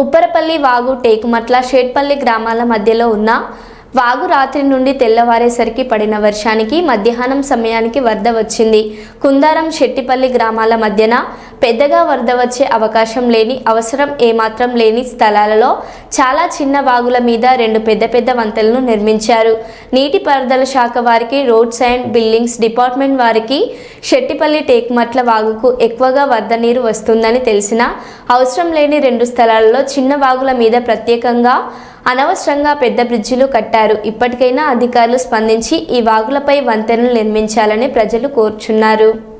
ఉప్పరపల్లి వాగు టేకుమట్ల షేట్పల్లి గ్రామాల మధ్యలో ఉన్న వాగు రాత్రి నుండి తెల్లవారేసరికి పడిన వర్షానికి మధ్యాహ్నం సమయానికి వరద వచ్చింది. కుందారం శెట్టిపల్లి గ్రామాల మధ్యన పెద్దగా వరద వచ్చే అవకాశం లేని అవసరం ఏమాత్రం లేని స్థలాలలో చాలా చిన్న వాగుల మీద రెండు పెద్ద పెద్ద వంతెనలు నిర్మించారు. నీటిపారుదల శాఖ వారికి రోడ్స్ అండ్ బిల్డింగ్స్ డిపార్ట్మెంట్ వారికి శెట్టిపల్లి టేక్మట్ల వాగుకు ఎక్కువగా వరద నీరు వస్తుందని తెలిసినా అవసరం లేని రెండు స్థలాలలో చిన్న వాగుల మీద ప్రత్యేకంగా అనవసరంగా పెద్ద బ్రిడ్జిలు కట్టారు. ఇప్పటికైనా అధికారులు స్పందించి ఈ వాగులపై వంతెనలు నిర్మించాలని ప్రజలు కోరుచున్నారు.